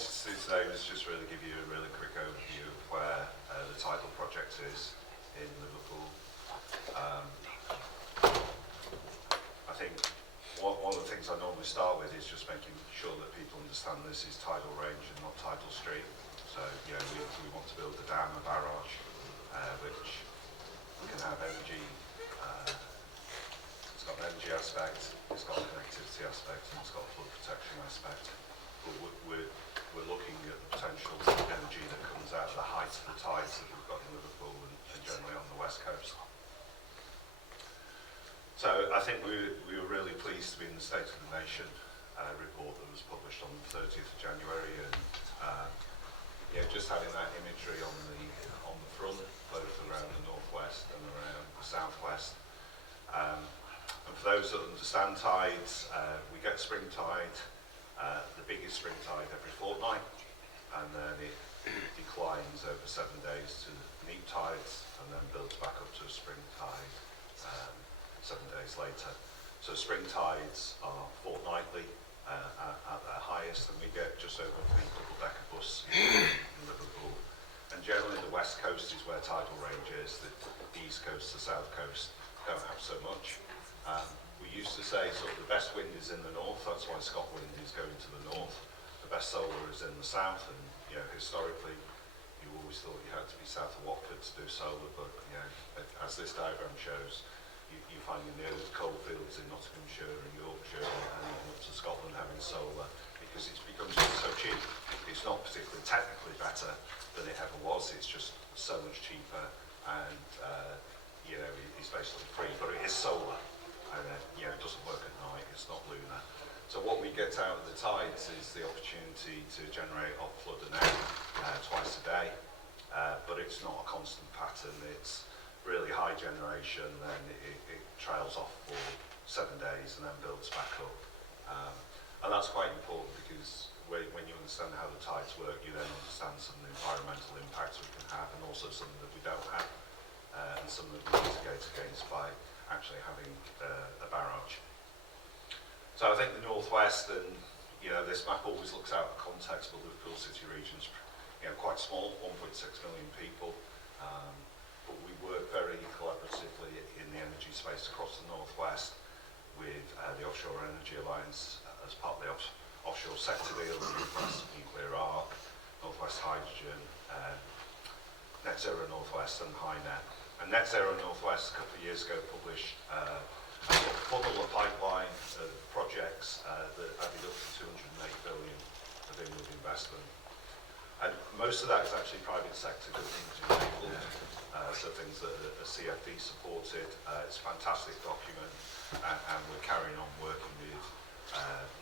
wanted to do today was just really give you a really quick overview of where the Tidal project is in Liverpool. I think one of the things I normally start with is just making sure that people understand this is tidal range and not tidal stream. So, you know, we want to build a dam, a barrage, which can have energy. It's got an energy aspect, it's got a connectivity aspect, and it's got a flood protection aspect. But we're looking at the potential energy that comes out of the height of the tides that we've got in Liverpool and generally on the west coast. So I think we were really pleased to be in the State of the Nation report that was published on the 30th of January, and yeah, just having that imagery on the front, both around the northwest and around the southwest. And for those that understand tides, we get spring tide, the biggest spring tide every fortnight, and then it declines over 7 days to neap tides, and then builds back up to a spring tide 7 days later. So spring tides are fortnightly at their highest, and we get just over 3 double-decker bus in Liverpool. And generally the west coast is where tidal range is. The east coast, the south coast don't have so much. We used to say sort of the best wind is in the north, that's why Scotland is going to the north. The best solar is in the south, and you know, historically you always thought you had to be south of Watford to do solar, but you know, as this diagram shows, you find in the early coal fields in Nottinghamshire and Yorkshire and even up to Scotland having solar, because it's become so cheap. It's not particularly technically better than it ever was, it's just so much cheaper, and you know, it's basically free, but it is solar, and you know, it doesn't work at night, it's not lunar. So what we get out of the tides is the opportunity to generate off flood and out twice a day, but it's not a constant pattern. It's really high generation, then it trails off for 7 days and then builds back up. And that's quite important, because when you understand how the tides work, you then understand some of the environmental impacts we can have, and also some that we don't have, and some that we mitigate against by actually having a barrage. So I think the northwest, and you know, this map always looks out of context, but Liverpool City region's quite small, 1.6 million people. But we work very collaboratively in the energy space across the northwest with the Offshore Energy Alliance as part of the offshore sector deal, Northwest Nuclear Arc, Northwest Hydrogen, Net Zero Northwest and HyNet. And Net Zero Northwest a couple of years ago published a funnel, a pipeline of projects that added up to 208 billion of inward investment. And most of that is actually private sector government enabled, so things that are CFD supported. It's a fantastic document, and we're carrying on working with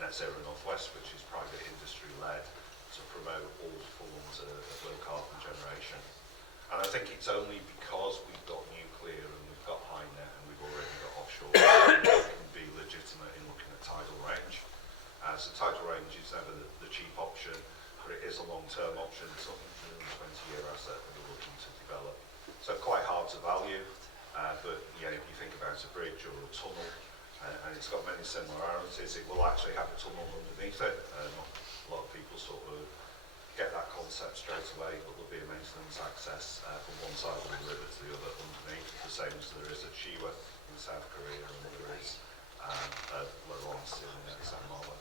Net Zero Northwest, which is private industry led, to promote all forms of low carbon generation. And I think it's only because we've got nuclear and we've got HyNet and we've already got offshore that we can be legitimate in looking at tidal range. So tidal range is never the cheap option, but it is a long-term option. It's a 120-year asset that we're looking to develop. So quite hard to value, but yeah, if you think about a bridge or a tunnel, and it's got many similarities, it will actually have a tunnel underneath it. Not a lot of people sort of get that concept straight away, but there'll be a maintenance access from one side of the river to the other underneath, the same as there is at Shiwa in South Korea, and there is at Lawrence in Samoa.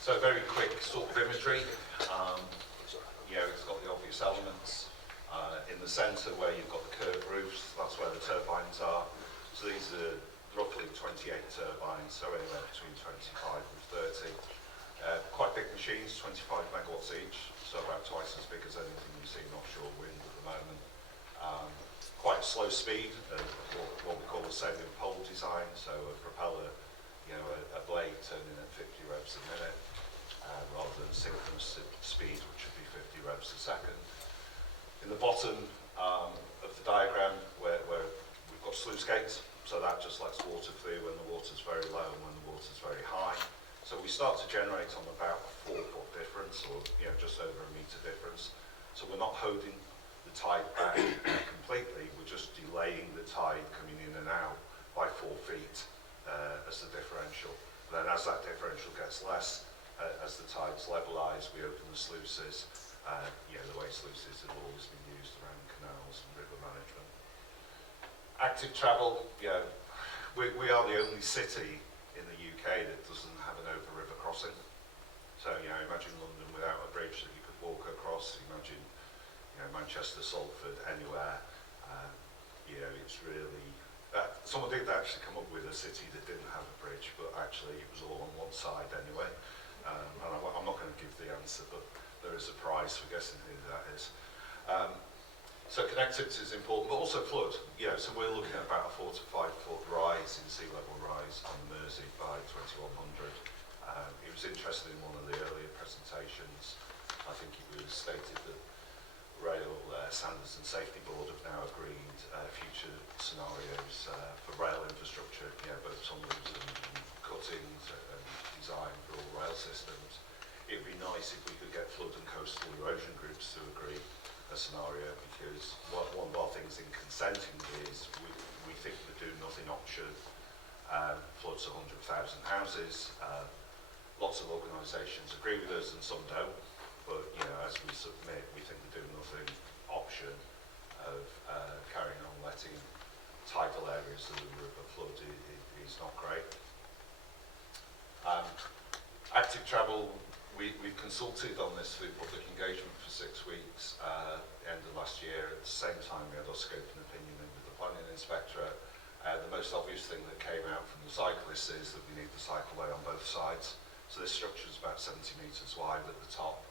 So very quick sort of imagery. It's got the obvious elements. In the centre where you've got the curved roofs, that's where the turbines are. So these are roughly 28 turbines, so anywhere between 25 and 30. Quite big machines, 25 megawatts each, so about twice as big as anything you see in offshore wind at the moment. Quite slow speed, what we call a salient pole design, so a propeller, a blade turning at 50 revs a minute, rather than synchronous speed, which would be 50 revs a second. In the bottom of the diagram, where we've got sluice gates, so that just lets water through when the water's very low and when the water's very high. So we start to generate on about a 4-foot difference, or just over a metre difference. So we're not holding the tide back completely, we're just delaying the tide coming in and out by 4 feet as the differential. And then as that differential gets less, as the tides levelise, we open the sluices. The way sluices have always been used around canals and river management. Active travel, we are the only city in the UK that doesn't have an over-river crossing. So, imagine London without a bridge that you could walk across. Imagine, Manchester, Salford, anywhere. It's really... someone did actually come up with a city that didn't have a bridge, but actually it was all on one side anyway. And I'm not going to give the answer, but there is a prize for guessing who that is. So connectivity is important, but also flood. So we're looking at about a 4 to 5 foot rise in sea level rise on the Mersey by 2100. It was interesting in one of the earlier presentations. I think it was stated that Rail Standards and Safety Board have now agreed future scenarios for rail infrastructure, both tunnels and cuttings and design for all rail systems. It would be nice if we could get flood and coastal erosion groups to agree a scenario, because one of our things in consenting is we think the do nothing option floods 100,000 houses. Lots of organisations agree with us and some don't, but as we submit, we think the do nothing option of carrying on letting tidal areas of the river flood is not great. Active travel, we've consulted on this through public engagement for 6 weeks, end of last year. At the same time, we had our scope and opinion in with the planning inspectorate. The most obvious thing that came out from the cyclists is that we need the cycleway on both sides. So this structure is about 70 metres wide at the top.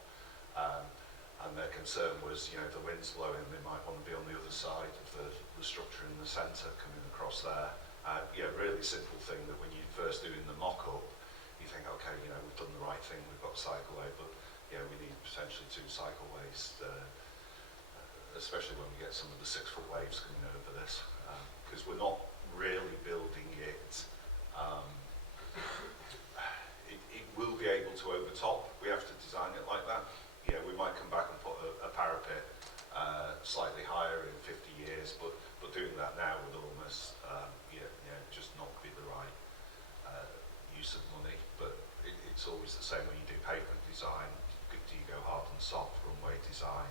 And their concern was, if the wind's blowing, they might want to be on the other side of the structure in the centre, coming across there. Really simple thing that when you're first doing the mock-up, you think, okay, we've done the right thing, we've got a cycleway, but we need potentially 2 cycleways, especially when we get some of the 6-foot waves coming over this, because we're not really building it. It will be able to overtop. We have to design it like that. We might come back and put a parapet slightly higher in 50 years, but doing that now would almost, just not be the right use of money. But it's always the same when you do pavement design. Do you go hard and soft? Runway design,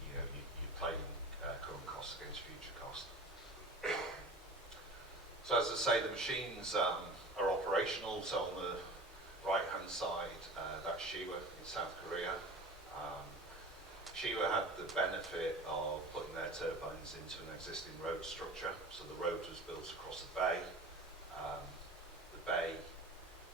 you're playing current costs against future costs. So as I say, the machines are operational. So on the right-hand side, that's Shiwa in South Korea. Shiwa had the benefit of putting their turbines into an existing road structure. So the road was built across the bay. The bay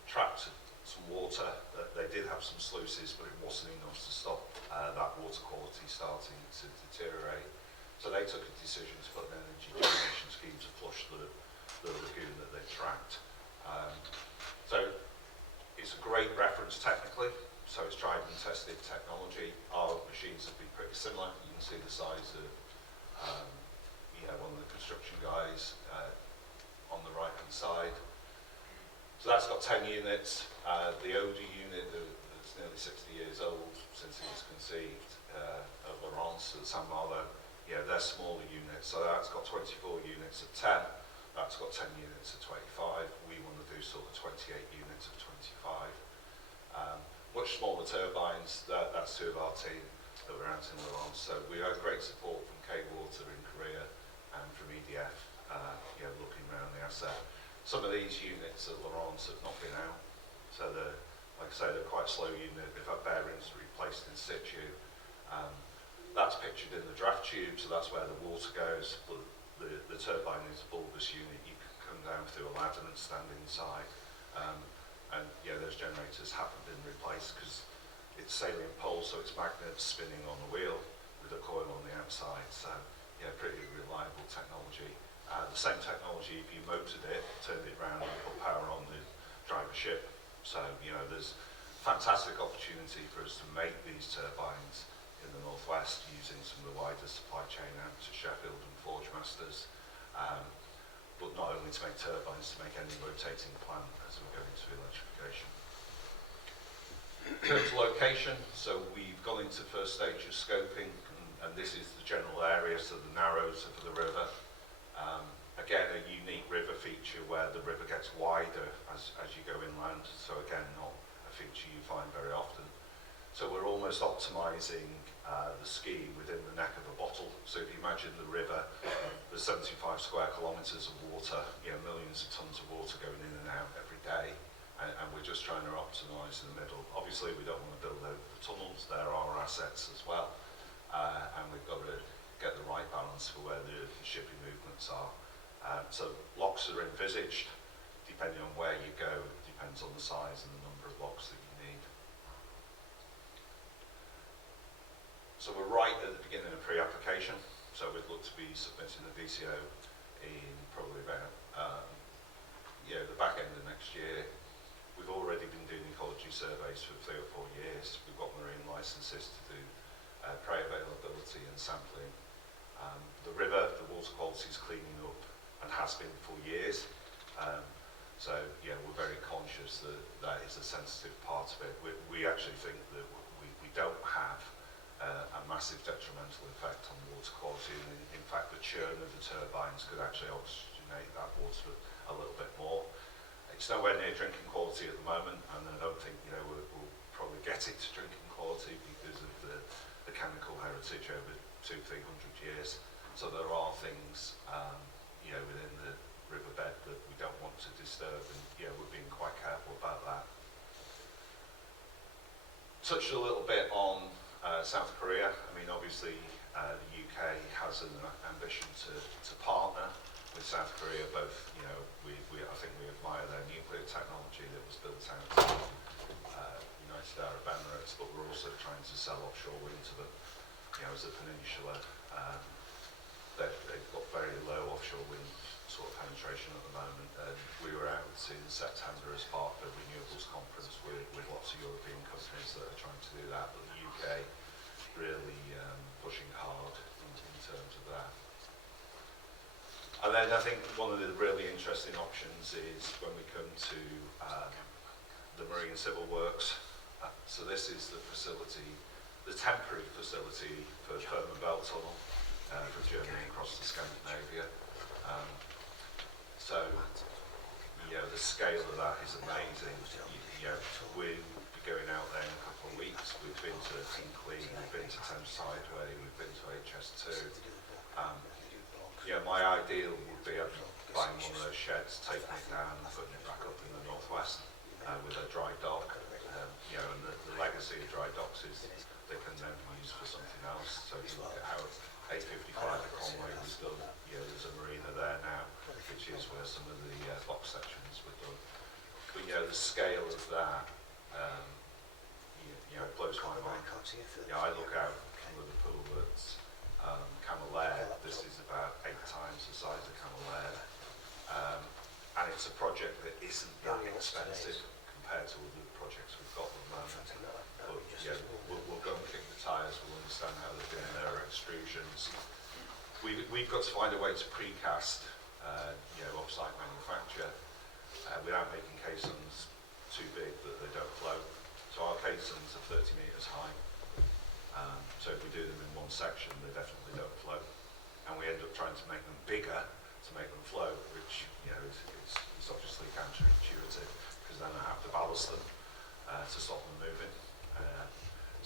trapped some water. They did have some sluices, but it wasn't enough to stop that water quality starting to deteriorate. So they took a decision to put an energy generation scheme to flush the lagoon that they trapped. So it's a great reference technically. So it's tried and tested technology. Our machines have been pretty similar. You can see the size of one of the construction guys on the right-hand side. So that's got 10 units. The older unit that's nearly 60 years old since it was conceived at Laurence at Saint Malo, they're smaller units. So that's got 24 units of 10. That's got 10 units of 25. We want to do sort of 28 units of 25. Much smaller turbines, that's 2 of our team that were out in Laurence. So we had great support from K-Water in Korea and from EDF, looking around the asset. Some of these units at Laurence have not been out. So like I say, they're quite slow unit. They've had bearings replaced in situ. That's pictured in the draft tube, so that's where the water goes. But the turbine is a bulbous unit. You can come down through a ladder and stand inside. And those generators haven't been replaced because it's salient pole, so it's magnets spinning on the wheel with a coil on the outside. So pretty reliable technology. The same technology, if you motored it, turned it around and put power on the drive a ship. So there's fantastic opportunity for us to make these turbines in the northwest using some of the wider supply chain out to Sheffield and Forge Masters. But not only to make turbines, to make any rotating plant as we go into electrification. In terms of location, so we've gone into first stage of scoping, and this is the general area, so the narrows of the river. Again, a unique river feature where the river gets wider as you go inland, so again, not a feature you find very often. So we're almost optimising the ski within the neck of a bottle. So if you imagine the river, there's 75 square kilometres of water, millions of tonnes of water going in and out every day, and we're just trying to optimise in the middle. Obviously we don't want to build over the tunnels, there are assets as well, and we've got to get the right balance for where the shipping movements are. So locks are envisaged, depending on where you go, depends on the size and the number of locks that you need. So we're right at the beginning of pre-application, so we'd look to be submitting the DCO in probably about the back end of next year. We've already been doing ecology surveys for 3 or 4 years. We've got marine licenses to do prey availability and sampling. The river, the water quality is cleaning up and has been for years. So we're very conscious that that is a sensitive part of it. We actually think that we don't have a massive detrimental effect on water quality. And in fact, the churn of the turbines could actually oxygenate that water a little bit more. It's nowhere near drinking quality at the moment, and I don't think we'll probably get it to drinking quality because of the chemical heritage over 200-300 years. So there are things within the riverbed that we don't want to disturb, and we're being quite careful about that. Touched a little bit on South Korea. I mean, obviously the UK has an ambition to partner with South Korea. Both, I think we admire their nuclear technology that was built out in United Arab Emirates, but we're also trying to sell offshore wind to them. As a peninsula, they've got very low offshore wind sort of penetration at the moment. And we were out in September as part of a renewables conference with lots of European companies that are trying to do that, but the UK really pushing hard in terms of that. And then I think one of the really interesting options is when we come to the Marine Civil Works. So this is the facility, the temporary facility for Fehmarn Belt Tunnel from Germany across to Scandinavia. So the scale of that is amazing. We'll be going out there in a couple of weeks. We've been to Hinkley, we've been to Thames Tidal, we've been to HS2. My ideal would be buying one of those sheds, taking it down and putting it back up in the northwest with a dry dock. And the legacy of dry docks is they can then be used for something else. So if you look at how A55 at Conway was done, there's a marina there now, which is where some of the box sections were done. But the scale of that, it blows my mind. I look out from Liverpool at Camel Air. This is about 8 times the size of Camel Air. And it's a project that isn't that expensive compared to all the projects we've got at the moment. But we'll go and kick the tyres, we'll understand how they're doing their extrusions. We've got to find a way to precast, off-site manufacture without making caissons too big that they don't float. So our caissons are 30 metres high. So if we do them in one section, they definitely don't float. And we end up trying to make them bigger to make them float, which is obviously counterintuitive, because then I have to ballast them to stop them moving.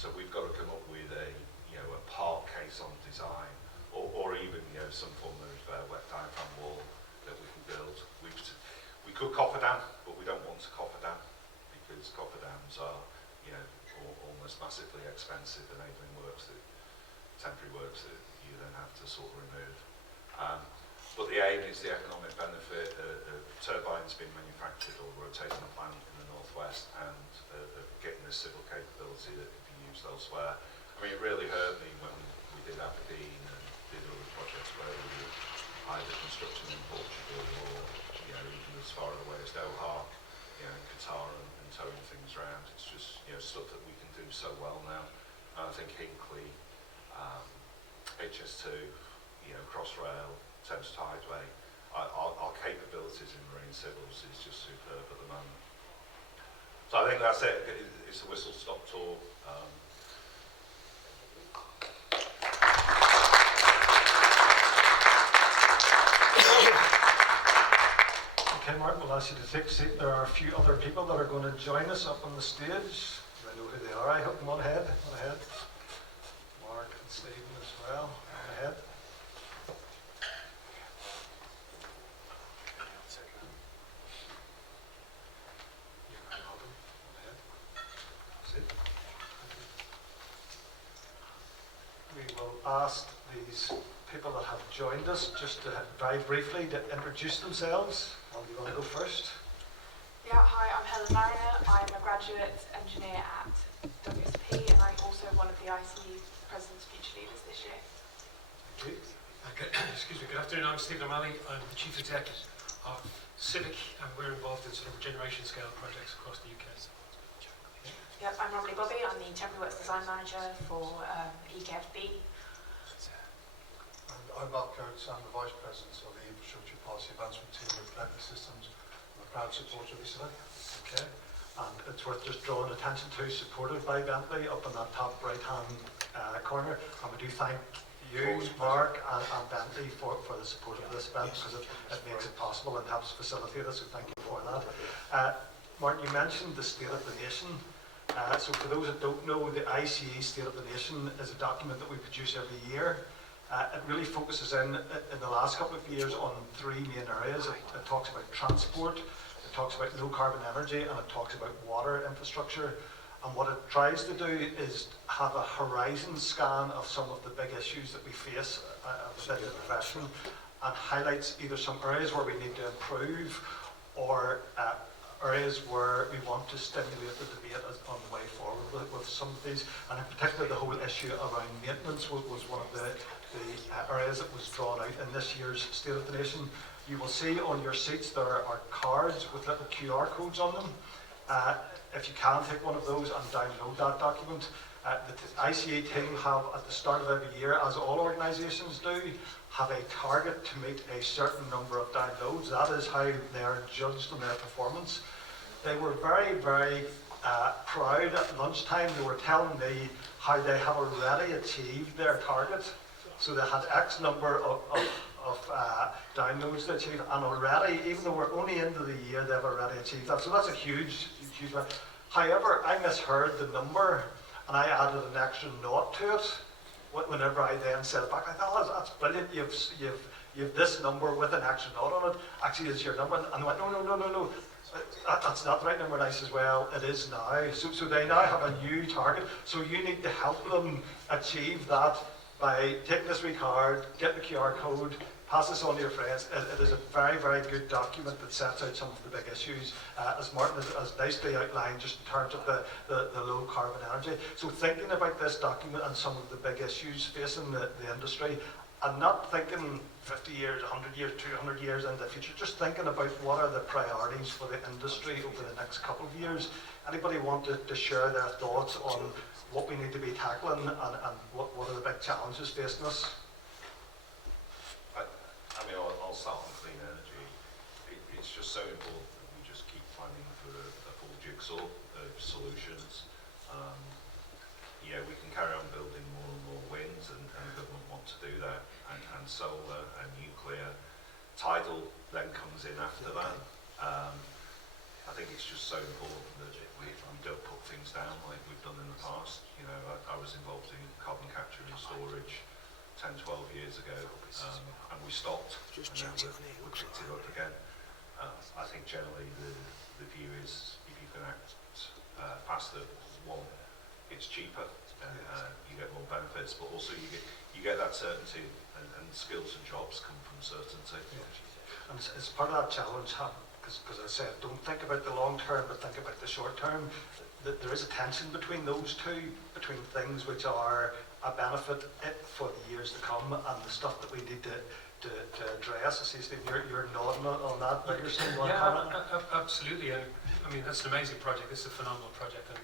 So we've got to come up with a part caisson design, or even some form of wet diaphragm wall that we can build. We could cofferdam, but we don't want to cofferdam because cofferdams are almost massively expensive, enabling temporary works that you then have to sort of remove. But the aim is the economic benefit of turbines being manufactured or rotating a plant in the northwest and getting this civil capability that can be used elsewhere. I mean, it really hurt me when we did Aberdeen and did other projects where we were either constructing in Portugal or even as far away as Doha, Qatar and towing things around. It's just stuff that we can do so well now. And I think Hinkley, HS2, Crossrail, Thames Tideway, our capabilities in marine civils is just superb at the moment. So I think that's it. It's a whistle-stop tour. Okay, Okay, Martin, we'll ask you to take a seat. There are a few other people that are going to join us up on the stage. I know who they are. I hope them on ahead. On ahead. Mark and Stephen as well. On ahead. We will ask these people that have joined us just to very briefly to introduce themselves. Do you want to go first? Yeah, hi, I'm Helen Marriner. I'm a graduate engineer at WSP and I'm also one of the ICE President's Future Leaders this year. Thank you. Excuse me, good afternoon, I'm Stephen O'Malley. I'm the Chief Executive of Civic and we're involved in sort of generation scale projects across the UK. Yep, I'm Romilly Bobby. I'm the Temporary Works Design Manager for EKFB. And I'm Mark Coates. I'm the Vice President of the Infrastructure Policy Advancement Team with Bentley Systems. I'm a proud supporter of Civic. Okay. And it's worth just drawing attention to, supported by Bentley up in that top right-hand corner. And we do thank you, Mark, and Bentley for the support of this event because it makes it possible and helps facilitate it, so thank you for that. Martin, you mentioned the State of the Nation. So for those that don't know, the ICE State of the Nation is a document that we produce every year. It really focuses in the last couple of years on three main areas. It talks about transport, it talks about low carbon energy, and it talks about water infrastructure. And what it tries to do is have a horizon scan of some of the big issues that we face within the profession and highlights either some areas where we need to improve or areas where we want to stimulate the debate on the way forward with some of these. And in particular, the whole issue around maintenance was one of the areas that was drawn out in this year's State of the Nation. You will see on your seats there are cards with little QR codes on them. If you can take one of those and download that document, the ICE team have at the start of every year, as all organisations do, have a target to meet a certain number of downloads. That is how they are judged on their performance. They were very, very proud at lunchtime. They were telling me how they have already achieved their target. So they had X number of downloads to achieve, and already, even though we're only into the year, they've already achieved that. So that's a huge, huge one. However, I misheard the number, and I added an extra naught to it. Whenever I then said it back, I thought, oh, that's brilliant. You've this number with an extra naught on it. Actually, it's your number. And they went, no. That's not the right number. And I says, well, it is now. So they now have a new target. So you need to help them achieve that by taking this wee card, getting the QR code, pass this on to your friends. It is a very, very good document that sets out some of the big issues, as Martin has nicely outlined, just in terms of the low carbon energy. So thinking about this document and some of the big issues facing the industry, and not thinking 50 years, 100 years, 200 years into the future, just thinking about what are the priorities for the industry over the next couple of years. Anybody want to share their thoughts on what we need to be tackling and what are the big challenges facing us? I mean, I'll start on clean energy. It's just so important that we just keep planning for a full jigsaw of solutions. Yeah, we can carry on building more and more wind, and the government want to do that, and solar and nuclear. Tidal then comes in after that. I think it's just so important that we don't put things down like we've done in the past. You know, I was involved in carbon capture and storage 10, 12 years ago, and we stopped, and then we picked it up again. I think generally the view is if you can act faster, one, it's cheaper, you get more benefits, but also you get that certainty, and skills and jobs come from certainty. And it's part of that challenge, because I said, don't think about the long term, but think about the short term. There is a tension between those two, between things which are a benefit for the years to come and the stuff that we need to address. I see, Steve, you're nodding on that, but you're still one comment? Absolutely. And I mean, that's an amazing project. This is a phenomenal project, and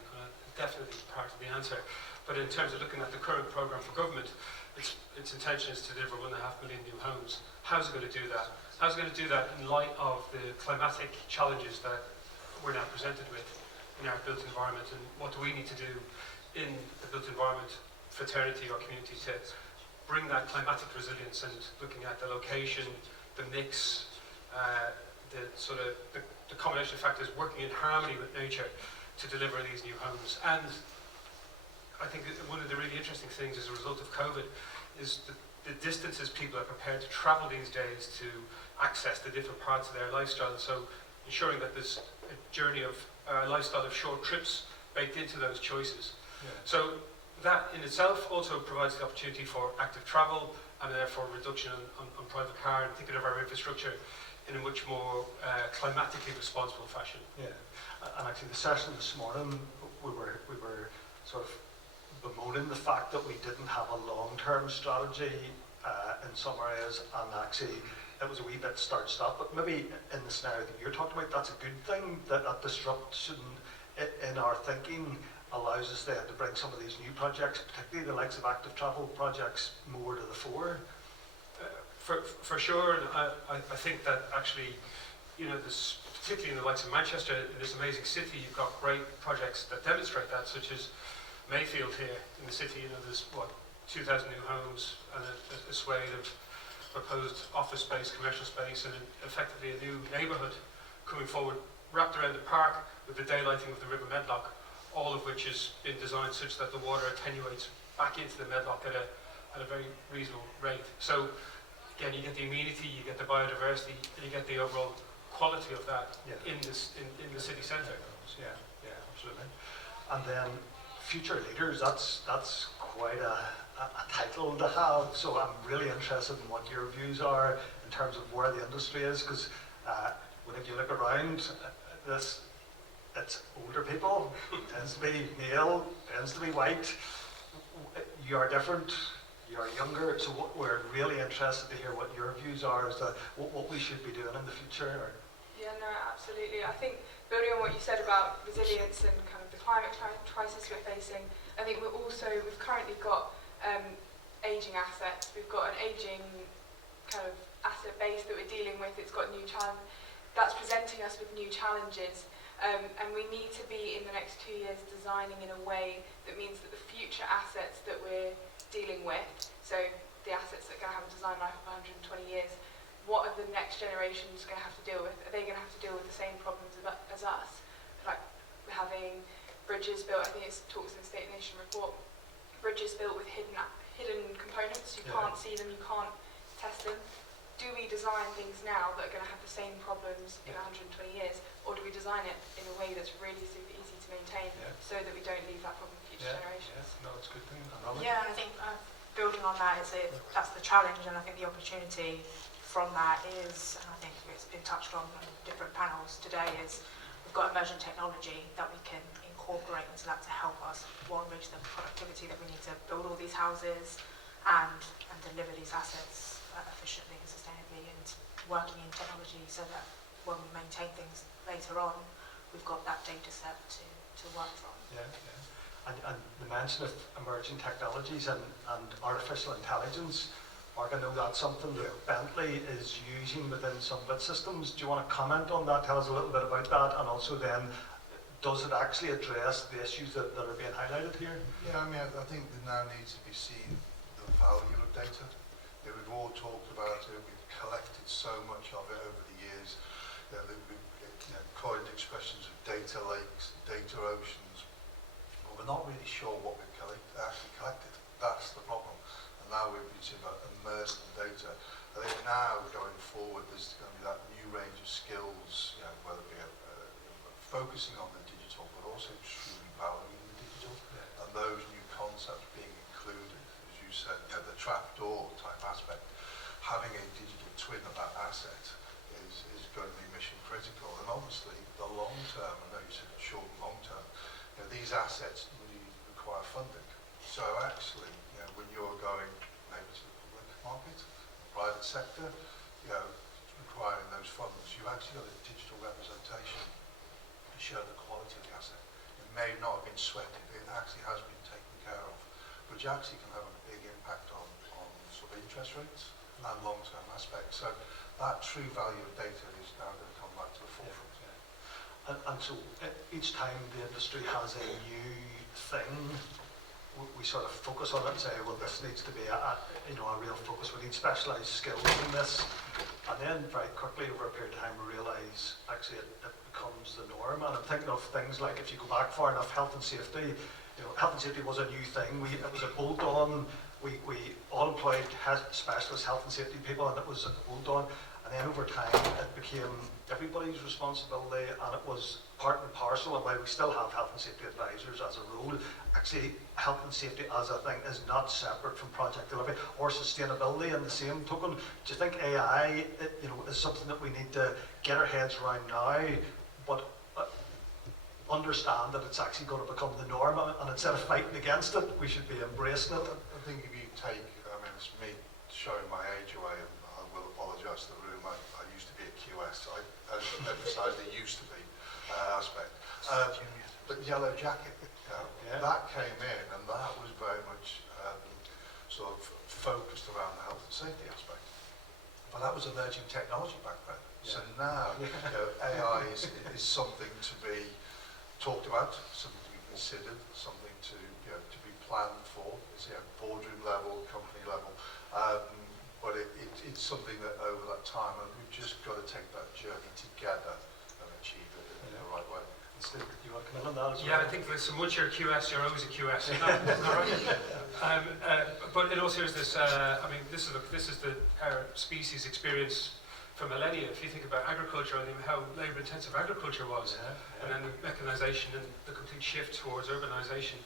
definitely part of the answer. But in terms of looking at the current programme for government, its intention is to deliver 1.5 million new homes. How's it going to do that? How's it going to do that in light of the climatic challenges that we're now presented with in our built environment, and what do we need to do in the built environment fraternity or community to bring that climatic resilience, and looking at the location, the mix, the combination of factors working in harmony with nature to deliver these new homes. And I think that one of the really interesting things as a result of COVID is the distances people are prepared to travel these days to access the different parts of their lifestyle. So ensuring that there's a journey of a lifestyle of short trips baked into those choices. Yeah. So that in itself also provides the opportunity for active travel and therefore reduction on private car and thinking of our infrastructure in a much more climatically responsible fashion. Yeah, and actually the session this morning, we were sort of bemoaning the fact that we didn't have a long-term strategy in some areas, and actually it was a wee bit start-stop. But maybe in the scenario that you're talking about, that's a good thing, that disruption in our thinking allows us then to bring some of these new projects, particularly the likes of active travel projects, more to the fore. For sure, and I think that actually, you know, this, particularly in the likes of Manchester, in this amazing city, you've got great projects that demonstrate that, such as Mayfield here in the city. You know, there's 2,000 new homes and a swathe of proposed office space, commercial space, and effectively a new neighbourhood coming forward, wrapped around the park with the daylighting of the River Medlock, all of which has been designed such that the water attenuates back into the Medlock at a very reasonable rate. So again, you get the amenity, you get the biodiversity, and you get the overall quality of that in the city centre. Yeah, absolutely. And then future leaders, that's quite a title to have. So I'm really interested in what your views are in terms of where the industry is, because when you look around, it's older people, tends to be male, tends to be white. You are different. You're younger, so we're really interested to hear what your views are as to what we should be doing in the future. Yeah, no, absolutely. I think building on what you said about resilience and kind of the climate crisis we're facing, I think we've currently got ageing assets. We've got an ageing kind of asset base that we're dealing with. It's got new challenge that's presenting us with new challenges. And we need to be in the next 2 years designing in a way that means that the future assets that we're dealing with, so the assets that are going to have a design life of 120 years, what are the next generations going to have to deal with? Are they going to have to deal with the same problems as us? Like having bridges built, I think it talks in the State Nation report, bridges built with hidden components, you can't see them, you can't test them. Do we design things now that are going to have the same problems in 120 years, or do we design it in a way that's really super easy to maintain so that we don't leave that problem for future generations? No, it's a good thing. Yeah, I think building on that that's the challenge, and I think the opportunity from that is, and I think it's been touched on in different panels today, is we've got emerging technology that we can incorporate into that to help us, one, reach the productivity that we need to build all these houses and deliver these assets efficiently and sustainably, and working in technology so that when we maintain things later on, we've got that data set to work from. Yeah. And the mention of emerging technologies and artificial intelligence, Mark, I know that's something that Bentley is using within some of its systems. Do you want to comment on that? Tell us a little bit about that, and also then, does it actually address the issues that are being highlighted here? Yeah, I mean, I think there now needs to be seen the value of data. We've all talked about it, we've collected so much of it over the years. We've coined expressions of data lakes, data oceans, but we're not really sure what we've actually collected. That's the problem. And now we've been sort of immersed in data. I think now, going forward, there's going to be that new range of skills, whether it be focusing on the digital, but also truly valuing the digital, and those new concepts being included, as you said, the trapdoor type aspect. Having a digital twin of that asset is going to be mission critical, and obviously the long term, I know you said short and long term, these assets really require funding. So actually, when you're going maybe to the public market, private sector, requiring those funds, you've actually got a digital representation to show the quality of the asset. It may not have been sweated, it actually has been taken care of, which actually can have a big impact on sort of interest rates and long-term aspects. So that true value of data is now going to come back to the forefront. And so each time the industry has a new thing we sort of focus on it and say, well, this needs to be a real focus. We need specialised skills in this. And then very quickly over a period of time we realise actually it becomes the norm. And I'm thinking of things like, if you go back far enough, health and safety. Health and safety was a new thing. It was a bolt-on. We all employed specialist health and safety people, and it was a bolt-on. And then over time it became everybody's responsibility, and it was part and parcel. And while we still have health and safety advisors as a role, actually health and safety as a thing is not separate from project delivery or sustainability. In the same token, do you think AI is something that we need to get our heads around now, but understand that it's actually going to become the norm, and instead of fighting against it, we should be embracing it? I think if you take, it's me showing my age away, and I will apologise to the room, I used to be a QS, I emphasise the used to be aspect. But Yellow Jacket, that came in, and that was very much sort of focused around the health and safety aspect. But that was emerging technology back then. So now AI is something to be talked about, something to be considered, something to be planned for. It's boardroom level, company level, but it's something that over that time, and we've just got to take that journey together and achieve it in the right way. Steve, do you want to come in on that as well? Yeah, I think listen, once you're a QS, you're always a QS. Isn't that right? But in all seriousness, this is our species experience for millennia. If you think about agriculture and how labour-intensive agriculture was, and then the mechanisation and the complete shift towards urbanisation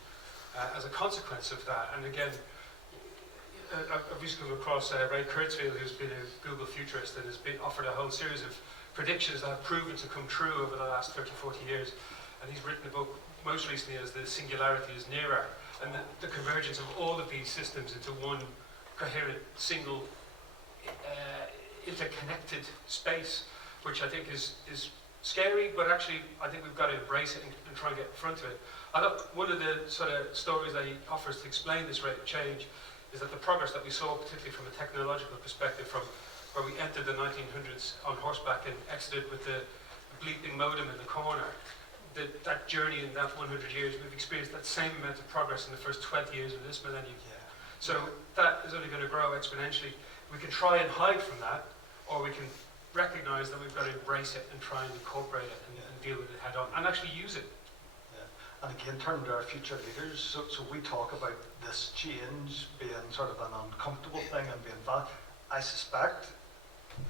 as a consequence of that. And again, I've recently come across Ray Kurzweil, who's been a Google futurist and has been offered a whole series of predictions that have proven to come true over the last 30, 40 years. And he's written a book most recently as The Singularity is Nearer, and the convergence of all of these systems into one coherent, single, interconnected space, which I think is scary, but actually I think we've got to embrace it and try and get in front of it. I thought one of the sort of stories that he offers to explain this rate of change is that the progress that we saw, particularly from a technological perspective, from where we entered the 1900s on horseback and exited with the bleeping modem in the corner, that journey in that 100 years, we've experienced that same amount of progress in the first 20 years of this millennium. So that is only going to grow exponentially. We can try and hide from that, or we can recognise that we've got to embrace it and try and incorporate it and deal with it head on and actually use it. And again, turning to our future leaders, so we talk about this change being sort of an uncomfortable thing and being bad. I suspect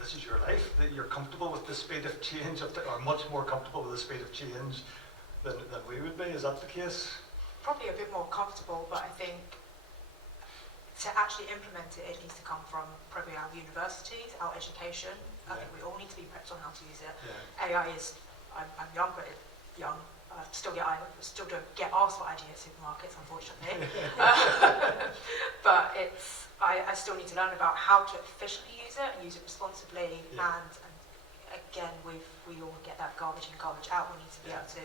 this is your life, that you're comfortable with the speed of change, or much more comfortable with the speed of change than we would be. Is that the case? Probably a bit more comfortable, but I think to actually implement it, it needs to come from probably our universities, our education. I think we all need to be prepped on how to use it. AI is, I'm young, but young. I still don't get asked for ID at supermarkets, unfortunately. But I still need to learn about how to efficiently use it and use it responsibly. And again, we all get that garbage in, garbage out. We need to be able to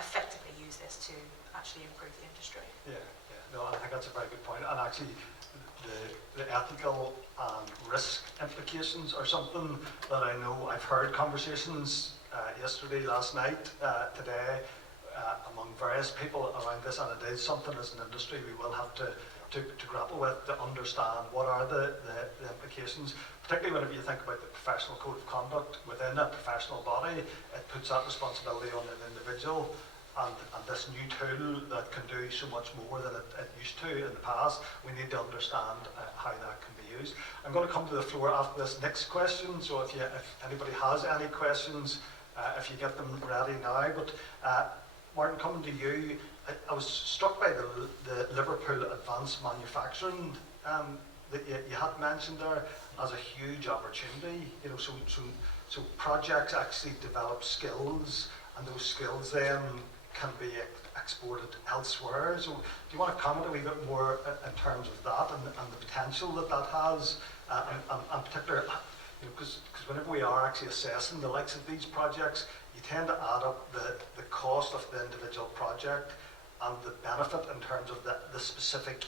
effectively use this to actually improve the industry. No, I think that's a very good point. And actually, the ethical and risk implications are something that I know I've heard conversations yesterday, last night, today, among various people around this, and it is something as an industry we will have to grapple with, to understand what are the implications, particularly whenever you think about the professional code of conduct within a professional body. It puts that responsibility on an individual, and this new tool that can do so much more than it used to in the past, we need to understand how that can be used. I'm going to come to the floor after this next question, so if anybody has any questions, if you get them ready now. But Martin, coming to you, I was struck by the Liverpool advanced manufacturing that you had mentioned there as a huge opportunity. So projects actually develop skills, and those skills then can be exported elsewhere. So do you want to comment a wee bit more in terms of that and the potential that has, and particularly, because whenever we are actually assessing the likes of these projects, you tend to add up the cost of the individual project and the benefit in terms of the specific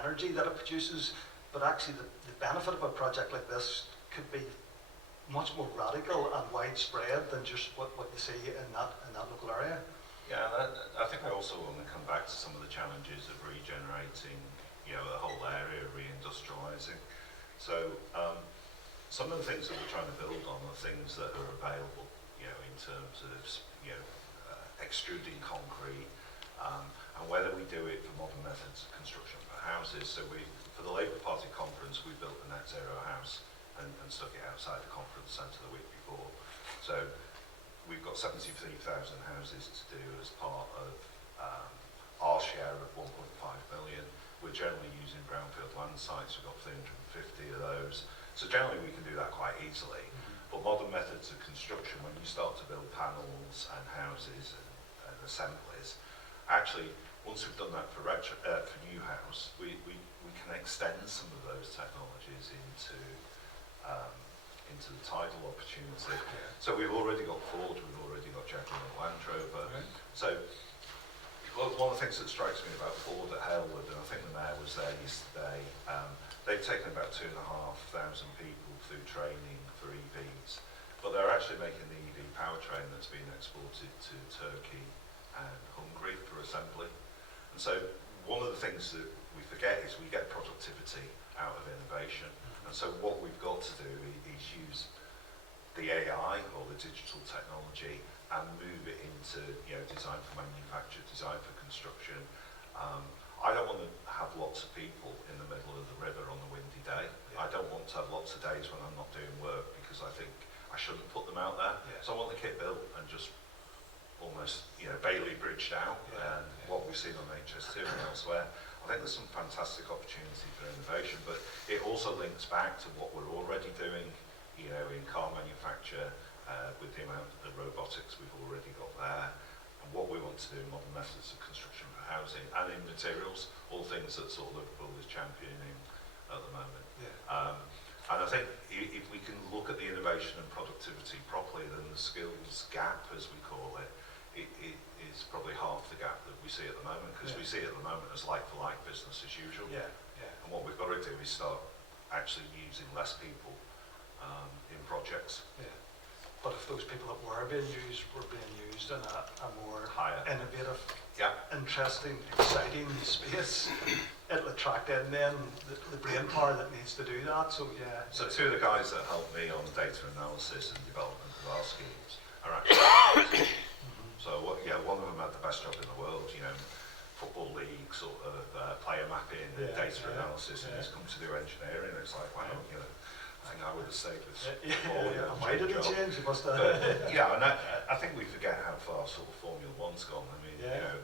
energy that it produces, but actually the benefit of a project like this could be much more radical and widespread than just what you see in that local area. Yeah, I think we also want to come back to some of the challenges of regenerating, you know, the whole area, reindustrialising. So some of the things that we're trying to build on are things that are available, you know, in terms of, you know, extruding concrete, and whether we do it for modern methods of construction for houses. So for the Labour Party conference, we built a net zero house and stuck it outside the conference centre the week before. So we've got 73,000 houses to do as part of our share of 1.5 million. We're generally using brownfield land sites. We've got 350 of those. So generally we can do that quite easily. But modern methods of construction, when you start to build panels and houses and assemblies, actually, once we've done that for new house, we can extend some of those technologies into the tidal opportunity. So we've already got Ford, we've already got Jaguar Land Rover. So one of the things that strikes me about Ford at Halewood, and I think the mayor was there yesterday, they've taken about 2,500 people through training for EVs, but they're actually making the EV powertrain that's been exported to Turkey and Hungary for assembly. And so one of the things that we forget is we get productivity out of innovation. And so what we've got to do is use the AI or the digital technology and move it into, you know, design for manufacture, design for construction. I don't want to have lots of people in the middle of the river on a windy day. I don't want to have lots of days when I'm not doing work because I think I shouldn't put them out there. So I want the kit built and just almost, you know, Bailey bridged out, and what we've seen on HS2 and elsewhere. I think there's some fantastic opportunity for innovation, but it also links back to what we're already doing, you know, in car manufacture, with the amount of robotics we've already got there, and what we want to do in modern methods of construction for housing and in materials, all things that sort of Liverpool is championing at the moment. And I think if we can look at the innovation and productivity properly, then the skills gap, as we call it, is probably half the gap that we see at the moment, because we see it at the moment as like-for-like business as usual. And what we've got to do is start actually using less people in projects. But if those people that were being used in a more Higher. innovative, interesting, exciting space, it'll attract in then the brain power that needs to do that. So So two of the guys that helped me on data analysis and development of our schemes are actually so one of them had the best job in the world, you know, football league sort of player mapping and data analysis, and he's come to do engineering. It's like, wow, you know, I think I would have stayed with football. Why did it change? It must have. And I think we forget how far sort of Formula One's gone. I mean, you know,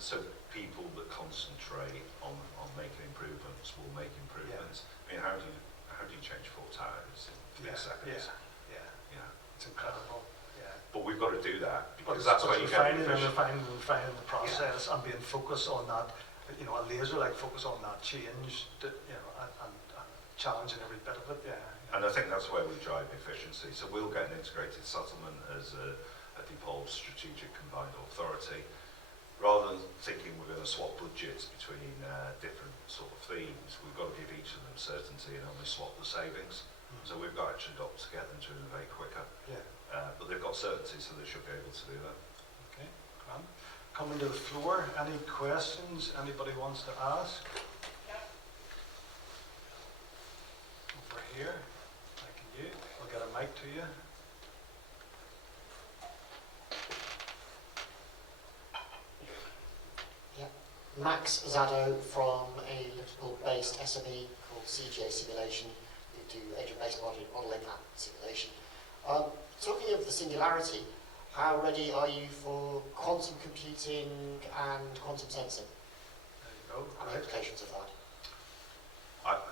so people that concentrate on making improvements will make improvements. I mean, how do you change 4 tires in 3 seconds? It's incredible. But we've got to do that because But that's where you get refining the process and being focused on that, you know, a laser-like focus on that change, you know, and challenging every bit of it. And I think that's where we drive efficiency. So we'll get an integrated settlement as a devolved strategic combined authority. Rather than thinking we're going to swap budgets between different sort of themes, we've got to give each of them certainty and only swap the savings. So we've actually got to get them to innovate quicker. But they've got certainty, so they should be able to do that. Okay, grand. Coming to the floor, any questions anybody wants to ask? Over here, thank you. We'll get a mic to you. Max Zado from a Liverpool-based SME called CJ Simulation. We do agent-based modelling and simulation. Talking of the singularity, how ready are you for quantum computing and quantum sensing? There you go. And the implications of that?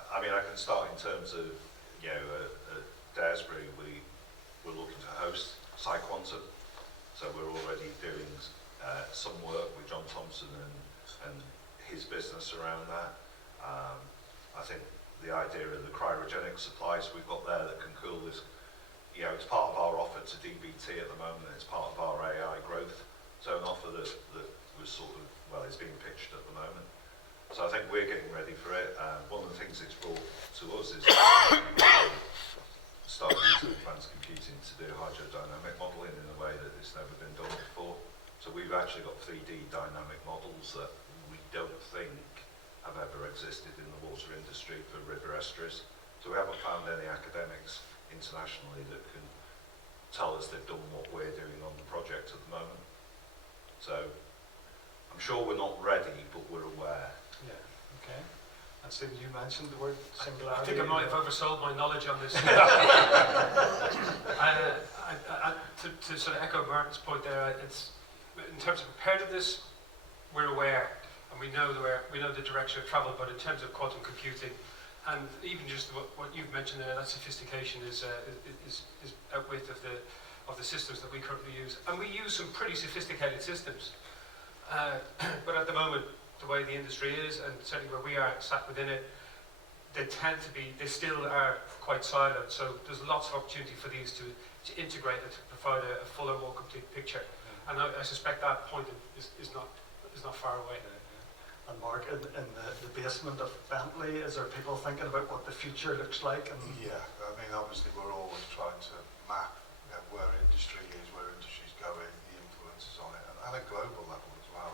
I mean, I can start in terms of, you know, at Daresbury, we're looking to host PsyQuantum. So we're already doing some work with John Thompson and his business around that. I think the idea of the cryogenic supplies we've got there that can cool this, you know, it's part of our offer to DBT at the moment. It's part of our AI growth. So an offer that was sort of, well, it's being pitched at the moment. So I think we're getting ready for it. One of the things it's brought to us is start using advanced computing to do hydrodynamic modelling in a way that it's never been done before. So we've actually got 3D dynamic models that we don't think have ever existed in the water industry for river estuaries. So we haven't found any academics internationally that can tell us they've done what we're doing on the project at the moment. So I'm sure we're not ready, but we're aware. Yeah, okay. And Stephen, you mentioned the word I singularity. think I might have oversold my knowledge on this. To sort of echo Martin's point there, it's in terms of preparedness, we're aware and we know the direction of travel. But in terms of quantum computing, and even just what you've mentioned there, that sophistication is outwith of the systems that we currently use, and we use some pretty sophisticated systems. But at the moment, the way the industry is, and certainly where we are sat within it, they still are quite silent. So there's lots of opportunity for these to integrate and to provide a fuller, more complete picture. And I suspect that point is not far away. And Mark, in the basement of Bentley, is there people thinking about what the future looks like? And Yeah, I mean, obviously we're always trying to map where industry is, where industry's going, the influences on it, and at a global level as well,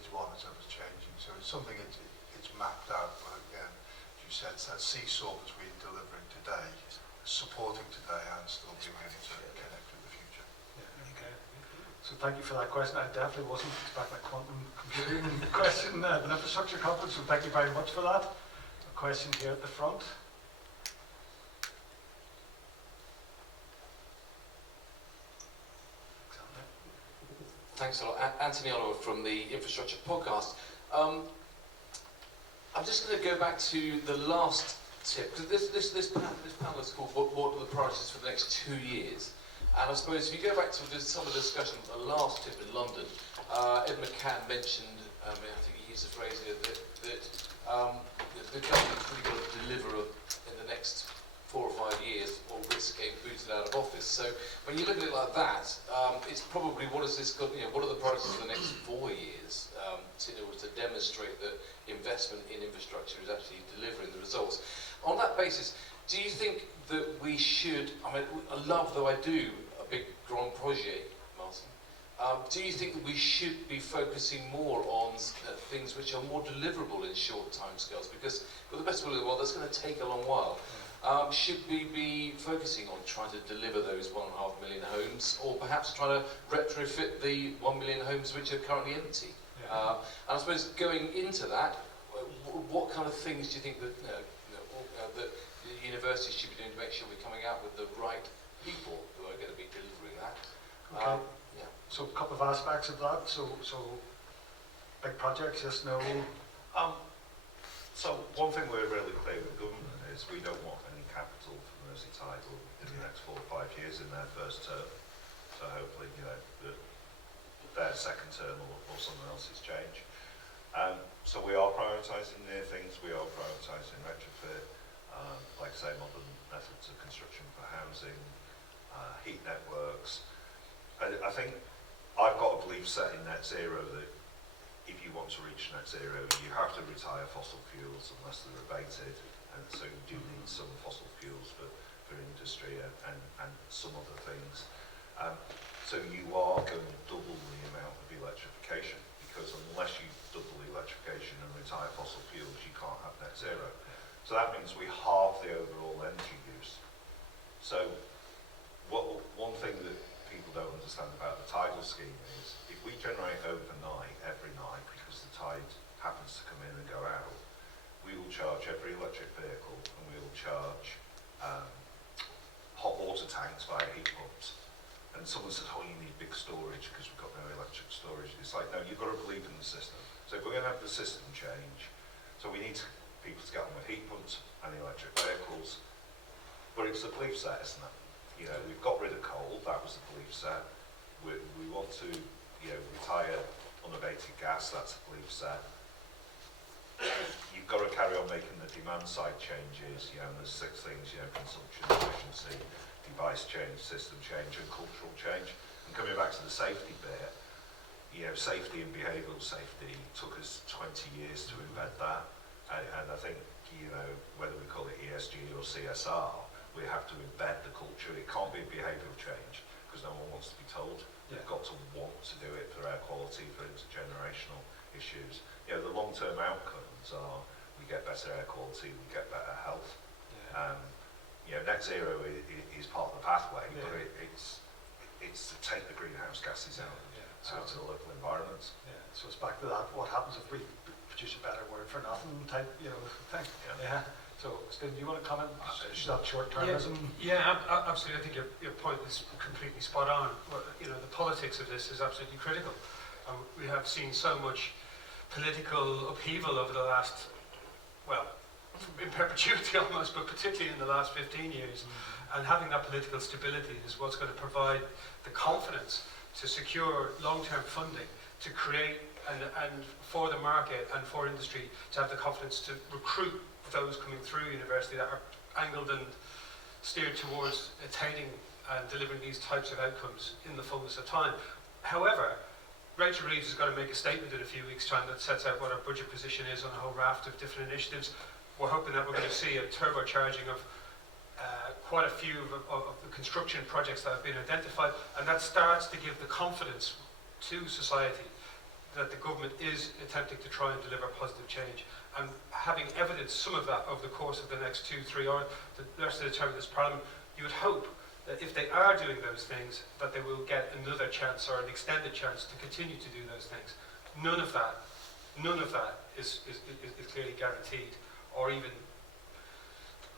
is one that's ever changing. So it's something it's mapped out, but again, as you said, it's that seesaw between delivering today, supporting today, and still being able to connect with the future. Okay. So thank you for that question. I definitely wasn't expecting a quantum computing question at an infrastructure conference, so thank you very much for that. A question here at the front. Thanks a lot. Anthony Oliver from the Infrastructure Podcast. I'm just going to go back to the last tip, because this panel is called what are the priorities for the next 2 years? And I suppose if you go back to some of the discussion, the last tip in London, Ed McCann mentioned, I think he used the phrase here, that the government's really got to deliver in the next 4 or 5 years, or risk getting booted out of office. So when you look at it like that, it's probably what has this got? What are the priorities for the next 4 years in order to demonstrate that investment in infrastructure is actually delivering the results? On that basis, do you think that we should? I mean, I love though I do a big grand projet, Martin. Do you think that we should be focusing more on things which are more deliverable in short timescales? Because with the best will of the world, that's going to take a long while. Should we be focusing on trying to deliver those 1.5 million homes, or perhaps trying to retrofit the 1 million homes which are currently empty? And I suppose going into that, what kind of things do you think that that the universities should be doing to make sure we're coming out with the right people who are going to be delivering that? Okay. So a couple of aspects of that. So big projects, yes, no. So one thing we're really clear with government is we don't want any capital for Mersey Tidal in the next 4 or 5 years in their first term. So hopefully, their second term or someone else's change. So we are prioritising near things. We are prioritising retrofit, like I say, modern methods of construction for housing, heat networks. I think I've got a belief set in net zero that if you want to reach net zero, you have to retire fossil fuels unless they're abated, and so you do need some fossil fuels for industry and some other things. So you are going to double the amount of electrification, because unless you double electrification and retire fossil fuels, you can't have net zero. So that means we halve the overall energy use. So one thing that people don't understand about the tidal scheme is if we generate overnight, every night, because the tide happens to come in and go out, we will charge every electric vehicle, and we will charge hot water tanks via heat pumps. And someone said, oh, you need big storage because we've got no electric storage. It's like, no, you've got to believe in the system. So if we're going to have the system change, so we need people to get on with heat pumps and electric vehicles. But it's a belief set, isn't it? We've got rid of coal, that was the belief set. We want to, retire unabated gas, that's a belief set. You've got to carry on making the demand side changes, and there's 6 things, consumption, efficiency, device change, system change, and cultural change. And coming back to the safety bit, safety and behavioural safety took us 20 years to embed that. And I think, whether we call it ESG or CSR, we have to embed the culture. It can't be a behavioural change, because no one wants to be told. You've got to want to do it for air quality, for intergenerational issues. You know, the long-term outcomes are we get better air quality, we get better health. Yeah. You know, net zero is part of the pathway, Yeah. but it's to take the greenhouse gases out to the local environment. Yeah. So it's back to that. What happens if we produce a better word for nothing type, thing? Yeah. So, Steve, do you want to comment? That short-termism? Yeah, absolutely. I think your point is completely spot on. Well, the politics of this is absolutely critical. We have seen so much political upheaval over the last, in perpetuity almost, but particularly in the last 15 years. And having that political stability is what's going to provide the confidence to secure long-term funding, to create and for the market and for industry to have the confidence to recruit those coming through university that are angled and steered towards attaining and delivering these types of outcomes in the fullness of time. However, Rachel Reeves has got to make a statement in a few weeks' time that sets out what our budget position is on a whole raft of different initiatives. We're hoping that we're going to see a turbocharging of quite a few of the construction projects that have been identified, and that starts to give the confidence to society that the government is attempting to try and deliver positive change. And having evidenced some of that over the course of the next 2-3 or the rest of the term of this Parliament, you would hope that if they are doing those things, that they will get another chance or an extended chance to continue to do those things. None of that is clearly guaranteed, or even,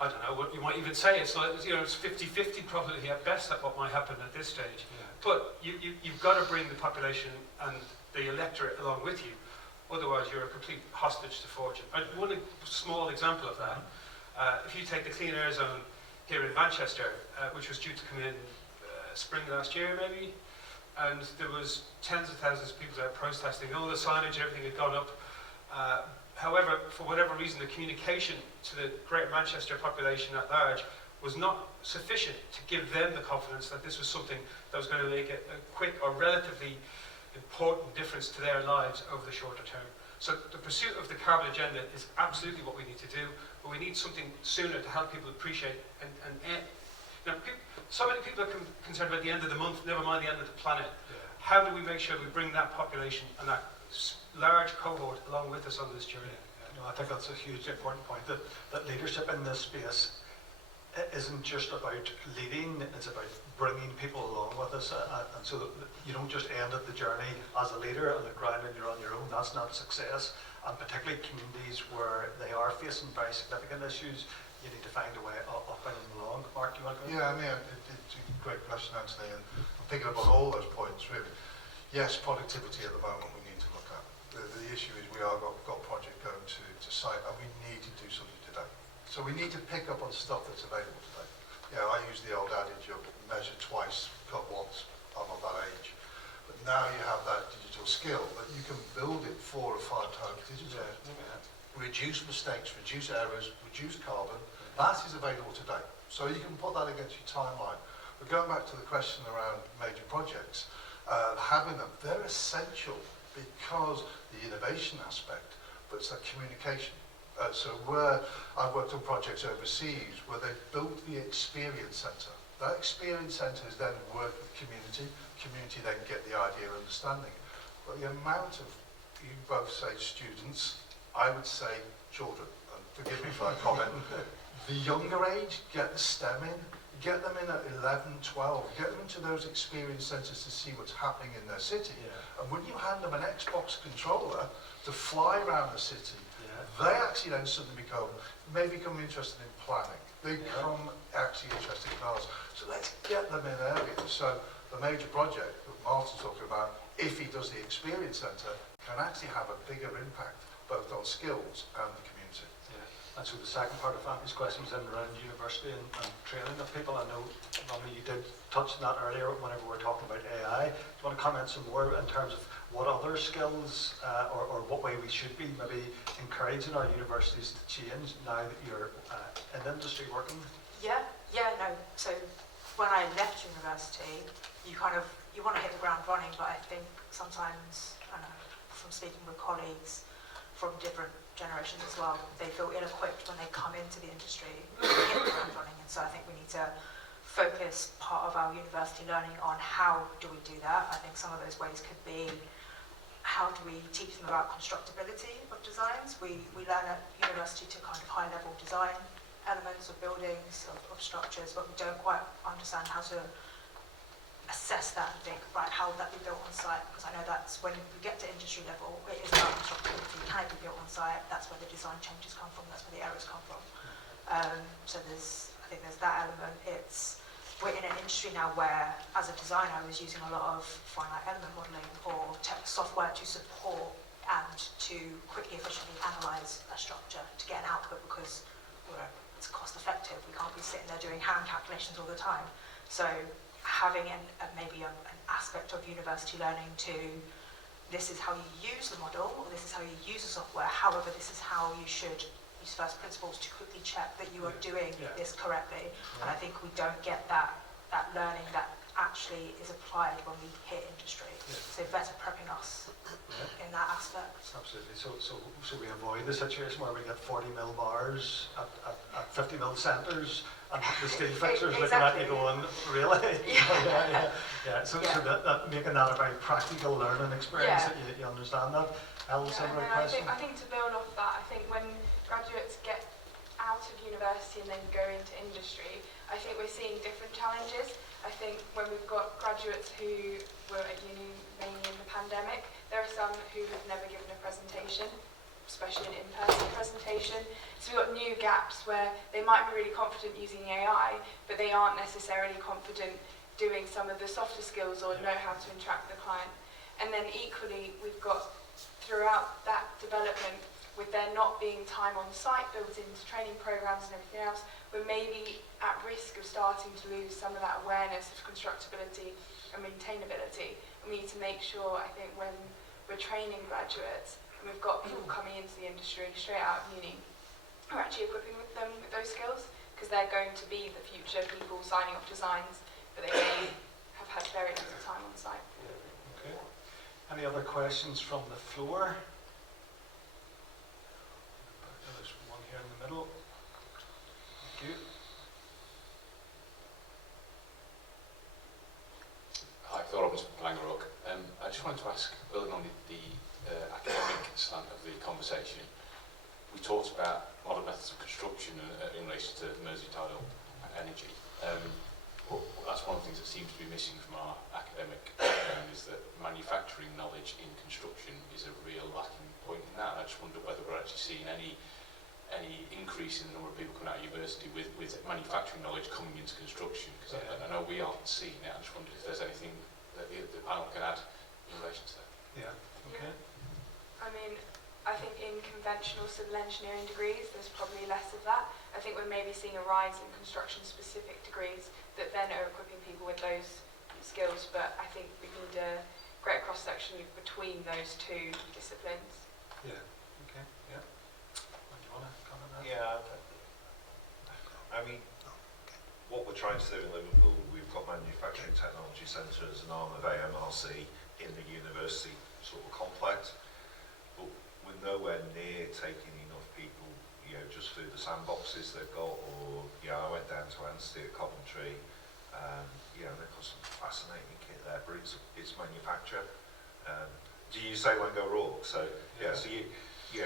I don't know what you might even say. It's like, it's 50-50 probably at best at what might happen at this stage. Yeah. But you've got to bring the population and the electorate along with you. Otherwise, you're a complete hostage to fortune. One small example of that, if you take the Clean Air Zone here in Manchester, which was due to come in spring last year maybe, and there was tens of thousands of people out protesting, all the signage, everything had gone up. However, for whatever reason, the communication to the Greater Manchester population at large was not sufficient to give them the confidence that this was something that was going to make a quick or relatively important difference to their lives over the shorter term. So the pursuit of the carbon agenda is absolutely what we need to do, but we need something sooner to help people appreciate so many people are concerned about the end of the month, never mind the end of the planet. Yeah. How do we make sure we bring that population and that large cohort along with us on this journey? I think that's a hugely important point, that leadership in this space isn't just about leading, it's about bringing people along with us, and so that you don't just end at the journey as a leader on the ground and you're on your own. That's not success, and particularly communities where they are facing very significant issues, you need to find a way of bringing them along. Mark, you want to go? Yeah, I mean, it's a great question, Anthony, and I'm thinking about all those points, really. Yes, productivity at the moment we need to look at. The issue is we are got a project going to site, and we need to do something today. So we need to pick up on stuff that's available today. I use the old adage of measure twice, cut once. I'm not that age. But now you have that digital skill that you can build it 4 or 5 times digital. Reduce mistakes, reduce errors, reduce carbon. That is available today. So you can put that against your timeline. But going back to the question around major projects, having them, they're essential because the innovation aspect, but it's that communication. So I've worked on projects overseas where they've built the experience centre. That experience centre is then work with community then get the idea and understanding. But the amount of, you both say students, I would say children, and forgive me for that comment, the younger age, get the STEM in, get them in at 11, 12, get them into those experience centres to see what's happening in their city. And when you hand them an Xbox controller to fly around the city, they actually then suddenly become interested in planning. They become actually interested in cars. So let's get them in earlier. So the major project that Martin's talking about, if he does the experience centre, can actually have a bigger impact both on skills and the community. And so the second part of Anthony's question was in around university and training of people. I know, Romilly, you did touch on that earlier whenever we were talking about AI. Do you want to comment some more in terms of what other skills or what way we should be maybe encouraging our universities to change now that you're in industry working? So when I left university, you want to hit the ground running, but I think sometimes, from speaking with colleagues from different generations as well, they feel ill-equipped when they come into the industry to hit the ground running, and so I think we need to focus part of our university learning on how do we do that. I think some of those ways could be, how do we teach them about constructability of designs? We learn at university to kind of high level design elements of buildings, of structures, but we don't quite understand how to assess that and think, right, how would that be built on site? Because I know that's when we get to industry level, it is about constructability. Can it be built on site? That's where the design changes come from, that's where the errors come from. So I think there's that element. We're in an industry now where, as a designer, I was using a lot of finite element modelling or software to support and to quickly, efficiently analyse a structure to get an output, because it's cost effective. We can't be sitting there doing hand calculations all the time. So having maybe an aspect of university learning to, this is how you use the model, or this is how you use the software, however this is how you should use first principles to quickly check that you are doing this correctly. And I think we don't get that learning that actually is applied when we hit industry. So better prepping us in that aspect. Absolutely. So we avoid the situation where we get 40 mil bars at 50 mil centres, and the steel fixers looking at you going, really? So that making that a very practical learning experience, that you understand that. Ellen, similar question? I think to build off that, I think when graduates get out of university and then go into industry, I think we're seeing different challenges. I think when we've got graduates who were at uni mainly in the pandemic, there are some who have never given a presentation, especially an in-person presentation. So we've got new gaps where they might be really confident using AI, but they aren't necessarily confident doing some of the softer skills or know how to interact with the client. And then equally, we've got throughout that development, with there not being time on site built into training programs and everything else, we're maybe at risk of starting to lose some of that awareness of constructability and maintainability. And we need to make sure, I think, when we're training graduates, and we've got people coming into the industry straight out of uni, we're actually equipping them with those skills, because they're going to be the future people signing off designs, but they may have had very little time on site. Okay. Any other questions from the floor? There's one here in the middle. Thank you. Hi, Phil Robbins from Langerock. I just wanted to ask, building on the academic slant of the conversation, we talked about modern methods of construction in relation to Mersey Tidal energy. But that's one of the things that seems to be missing from our academic background, is that manufacturing knowledge in construction is a real lacking point in that. And I just wonder whether we're actually seeing any increase in the number of people coming out of university with manufacturing knowledge coming into construction, because I know we aren't seeing it. I just wondered if there's anything that the panel can add in relation to that. Okay. I mean, I think in conventional civil engineering degrees, there's probably less of that. I think we're maybe seeing a rise in construction-specific degrees that then are equipping people with those skills, but I think we need a great cross-section between those two disciplines. Okay. Do you want to comment on that? Yeah, I mean, what we're trying to do in Liverpool, we've got manufacturing technology centre as an arm of AMRC in the university sort of complex, but we're nowhere near taking enough people, just through the sandboxes they've got, or, I went down to Anstey at Coventry, they've got some fascinating kit there, but it's manufacture. Do you say Lango Rourke? So, so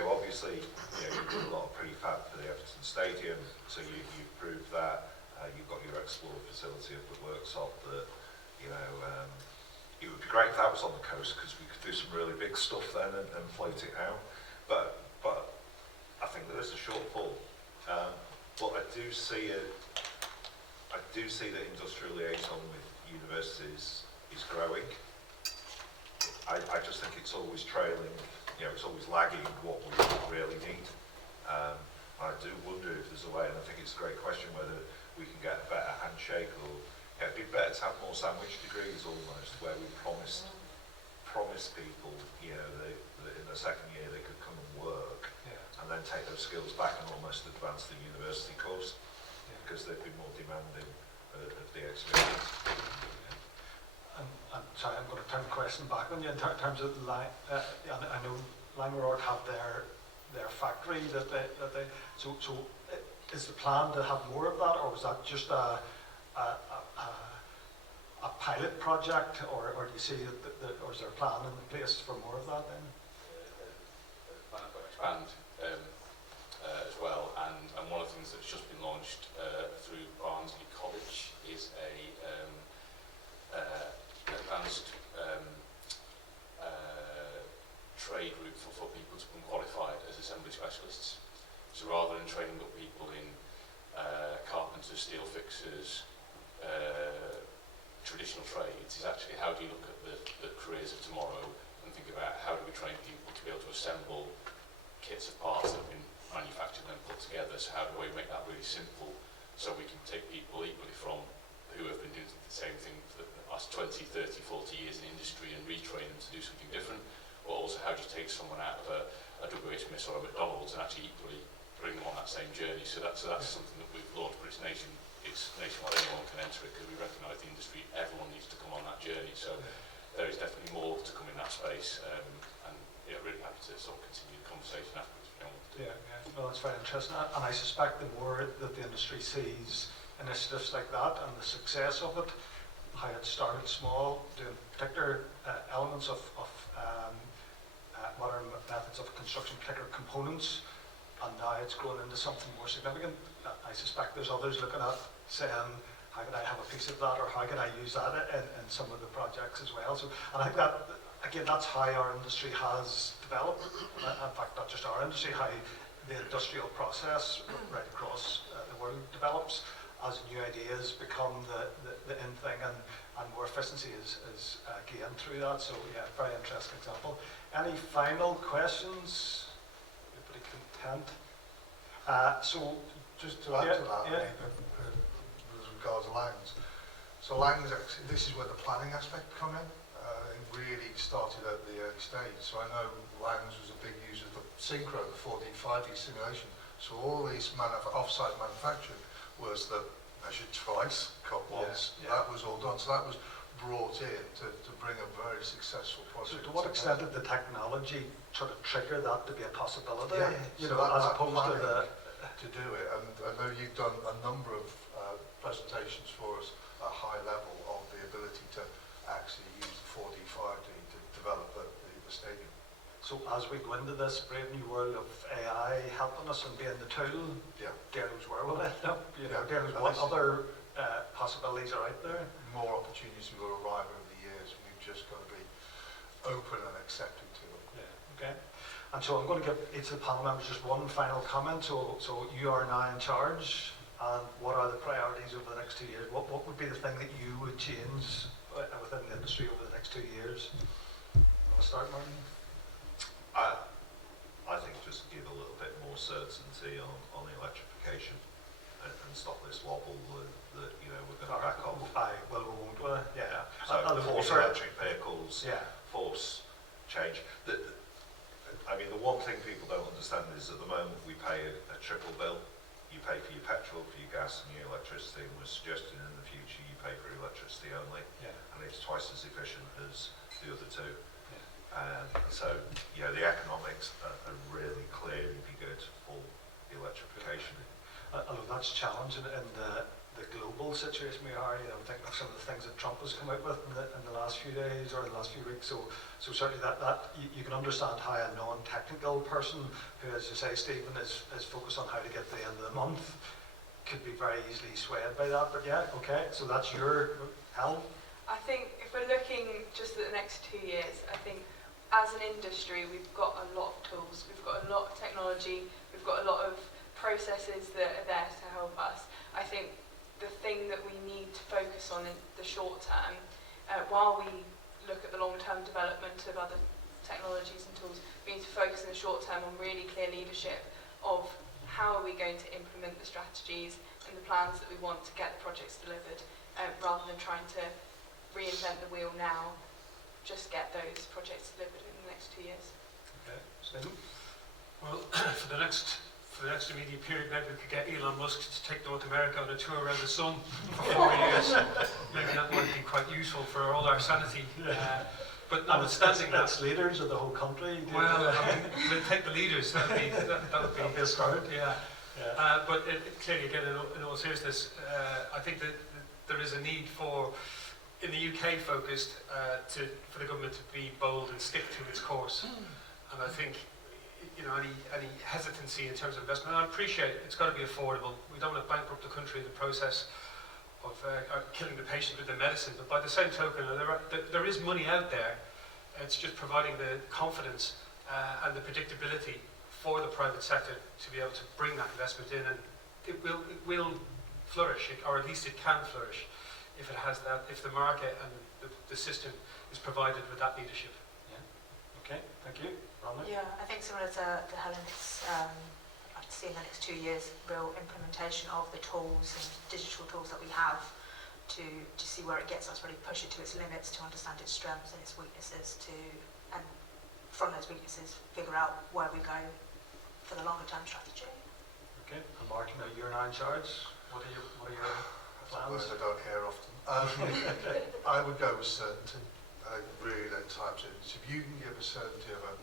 obviously, you've done a lot of prefab for the Everton Stadium, so you've proved that. You've got your Explore facility at the workshop that, it would be great if that was on the coast, because we could do some really big stuff then and float it out. But I think there is a shortfall. But I do see that industrial liaison with universities is growing. I just think it's always trailing, it's always lagging what we really need. I do wonder if there's a way, and I think it's a great question, whether we can get a better handshake, or it'd be better to have more sandwich degrees almost, where we promise people, that in the second year they could come and work, and then take those skills back and almost advance the university course, because they'd be more demanding of the experience. And sorry, I'm going to turn the question back on you in terms of I know Langerock have their factory that they so is the plan to have more of that, or was that just a a pilot project, or do you see or is there a plan in place for more of that then? Plan to expand as well, and one of the things that's just been launched through Barnsley College is a advanced trade route for people to become qualified as assembly specialists. So rather than training up people in carpenters, steel fixers, traditional trades, is actually how do you look at the careers of tomorrow and think about how do we train people to be able to assemble kits of parts that have been manufactured and put together. So how do we make that really simple so we can take people equally from who have been doing the same thing for the last 20, 30, 40 years in industry and retrain them to do something different, but also how do you take someone out of a WH Smith or a McDonald's and actually equally bring them on that same journey. So that's something that we've launched, but it's nationwide, anyone can enter it because we recognise the industry, everyone needs to come on that journey. So there is definitely more to come in that space, and yeah, really happy to sort of continue the conversation afterwards if you want to do. Yeah, well, that's very interesting, and I suspect the more that the industry sees initiatives like that and the success of it, how it started small, doing particular elements of modern methods of construction, particular components, and now it's grown into something more significant. I suspect there's others looking at saying, how can I have a piece of that, or how can I use that in some of the projects as well. So, and I think that, again, that's how our industry has developed. In fact, not just our industry, how the industrial process right across the world develops as new ideas become the in thing, and more efficiency is gained through that. So yeah, very interesting example. Any final questions? Everybody content? So just to add to that, with regards to Langs. So Langs, this is where the planning aspect come in. It really started at the early stage. So I know Langs was a big user of the synchro, the 4D, 5D simulation. So all this off-site manufacturing was the measured twice, cut once. Yeah. That was all done. So that was brought in to bring a very successful project. So to what extent did the technology sort of trigger that to be a possibility? Yeah, you so know, that as opposed to the... to do it, and I know you've done a number of presentations for us at a high level of the ability to actually use the 4D, 5D to develop the stadium. So as we go into this brave new world of AI helping us and being the tool, Yeah. dear knows where we'll end up, you know, Yeah. dear knows what other possibilities are out there. More opportunities will arrive over the years, and we've just got to be open and accepting to them. Yeah, okay. And so I'm going to give each of the panel members just one final comment. So you are now in charge, and what are the priorities over the next 2 years? What would be the thing that you would change within the industry over the next 2 years? Want to start, Martin? I think just give a little bit more certainty on the electrification and stop this wobble that you know we're going to back off. Well, we won't, will I? Yeah. So force electric vehicles, Yeah. force change. I mean, the one thing people don't understand is at the moment we pay a triple bill. You pay for your petrol, for your gas and your electricity, and we're suggesting in the future you pay for electricity only, Yeah. and it's twice as efficient as the other two. So, you know, the economics are really clearly be good for the electrification. Although that's challenging in the global situation we are, you know, think of some of the things that Trump has come out with in the last few days or the last few weeks. So certainly that you can understand how a non-technical person who, as you say, Stephen, is focused on how to get to the end of the month could be very easily swayed by that. But yeah, okay, so that's your Helen. I think if we're looking just at the next 2 years, I think as an industry we've got a lot of tools, we've got a lot of technology, we've got a lot of processes that are there to help us. I think the thing that we need to focus on in the short term, while we look at the long-term development of other technologies and tools, we need to focus in the short term on really clear leadership of how are we going to implement the strategies and the plans that we want to get the projects delivered, rather than trying to reinvent the wheel now. Just get those projects delivered in the next 2 years. Okay, Stephen. Well, for the next immediate period, maybe we could get Elon Musk to take North America on a tour around the sun for 4 years. Maybe that might be quite useful for all our sanity. But notwithstanding that, That's leaders of the whole country. well, I mean, we'll take the leaders. That would be a start. Yeah. Yeah. But clearly, again, in all seriousness, I think that there is a need for, in the UK focused, for the government to be bold and stick to its course. And I think, you know, any hesitancy in terms of investment, and I appreciate it's got to be affordable. We don't want to bankrupt the country in the process of killing the patient with the medicine, but by the same token, there is money out there. It's just providing the confidence and the predictability for the private sector to be able to bring that investment in, and it will flourish, or at least it can flourish, if it has that, if the market and the system is provided with that leadership. Yeah. Okay, thank you. Romilly? Yeah, I think similar to Helen, it's I'd see in the next 2 years real implementation of the tools and digital tools that we have to see where it gets us, really push it to its limits, to understand its strengths and its weaknesses, and from those weaknesses figure out where we go for the longer term strategy. Okay, and Mark, now you're now in charge. What are your plans? That's a word I don't hear often. I would go with certainty. Really then types in. So if you can give a certainty of a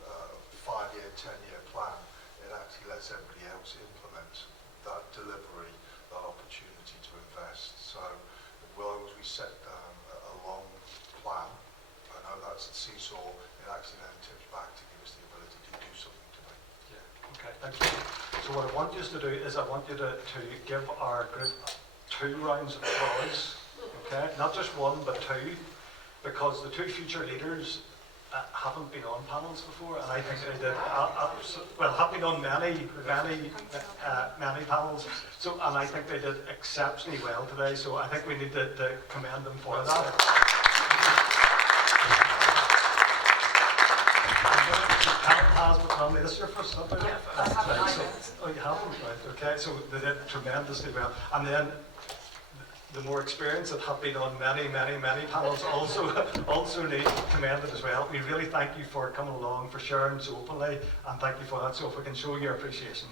5-year, 10-year plan, it actually lets everybody else implement that delivery, that opportunity to invest. So as long as we set down a long plan, I know that's the seesaw, it actually then tips back to give us the ability to do something today. Yeah, okay, thank you. So what I want you to do is I want you to give our group 2 rounds of applause, okay? Not just 1, but 2, because the 2 future leaders haven't been on panels before, and I think they did, well, have been on many panels, so, and I think they did exceptionally well today, so I think we need to commend them for that. Helen has, but Romilly, this is your first stop, Yeah, I haven't either. Oh, you haven't, right, okay, so they did tremendously well, and then the more experienced that have been on many panels also need commended as well. We really thank you for coming along, for sharing so openly, and thank you for that. So if we can show your appreciation.